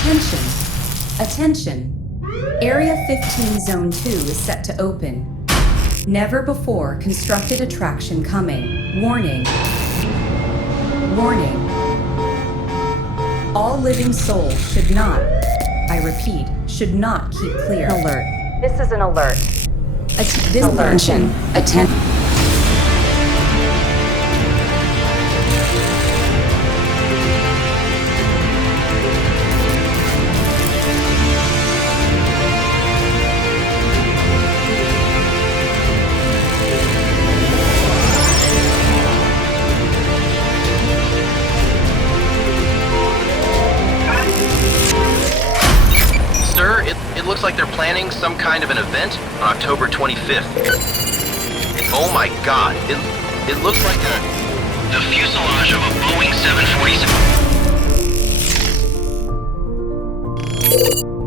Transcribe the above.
Attention! Attention! Area 15 Zone 2 is set to open. Never before constructed attraction coming. Warning. Warning. All living souls should not, I repeat, should not keep clear. Alert. This is an alert. Attention. Attention. Sir, it looks like they're planning some kind of an event on October 25th. Oh my God, it looks like the fuselage of a Boeing 747.